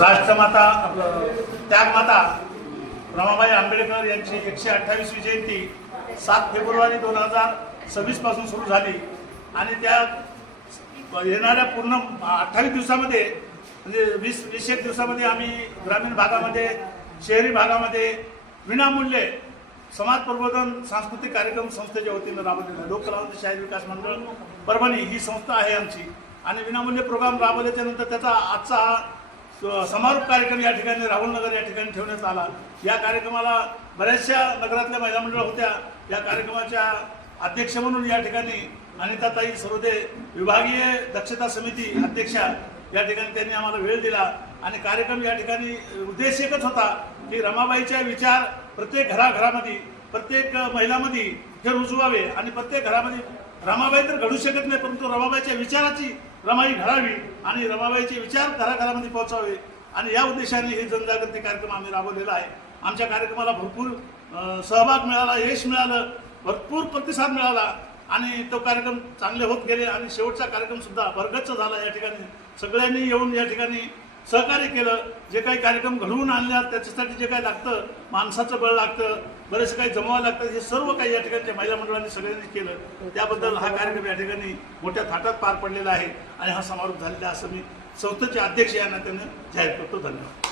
राष्ट्रमाता त्यागमाता रमाबाई आंबेडकर यांची 128वी जयंती 7 फेब्रुवारी 2026 पासून सुरू झाली आणि त्या येणाऱ्या पूर्ण 28 दिवसामध्ये म्हणजे 20-21 दिवसामध्ये आम्ही ग्रामीण भागामध्ये शहरी भागामध्ये विनामूल्य समाज प्रबोधन सांस्कृतिक कार्यक्रम संस्थेच्या वतीनं राबवलेला लोककलावंत शाहीर विकास मंडळ परभणी ही संस्था आहे आमची आणि विनामूल्य प्रोग्राम राबवल्याच्या नंतर त्याचा आजचा समारोप कार्यक्रम या ठिकाणी राहुलनगर या ठिकाणी ठेवण्यात आला। या कार्यक्रमाला बऱ्याचशा नगरातल्या महिला मंडळ होत्या। या कार्यक्रमाच्या अध्यक्ष म्हणून या ठिकाणी अनिताताई सरोदे विभागीय दक्षता समिती अध्यक्षा या ठिकाणी त्यांनी आम्हाला वेळ दिला आणि कार्यक्रम या ठिकाणी उद्देश एकच होता की रमाबाईचे विचार प्रत्येक घराघरामध्ये प्रत्येक महिलांमध्ये हे रुजवावे आणि प्रत्येक घरामध्ये रमाबाई तर घडू शकत नाही परंतु रमाबाईच्या विचाराची रमाई घडावी आणि रमाबाईचे विचार घराघरामध्ये पोहोचावे आणि या उद्देशाने हे जनजागृती कार्यक्रम आम्ही राबवलेला आहे। आमच्या कार्यक्रमाला भरपूर सहभाग मिळाला, यश मिळालं, भरपूर प्रतिसाद मिळाला आणि तो कार्यक्रम चांगले होत गेले आणि शेवटचा कार्यक्रम सुद्धा भरगच्च झाला। या ठिकाणी सगळ्यांनी येऊन या ठिकाणी सहकार्य केलं। जे काही कार्यक्रम घडवून आणल्या त्याच्यासाठी जे काही लागतं माणसाचं बळ लागतं, बरेच काही जमवावं लागतं, हे सर्व काही या ठिकाणच्या महिला मंडळांनी सगळ्यांनी केलं। त्याबद्दल हा कार्यक्रम या ठिकाणी मोठ्या थाटात पार पडलेला आहे आणि हा समारोप झालेला असं मी संस्थेचे अध्यक्ष या नात्याने जाहीर करतो। धन्यवाद।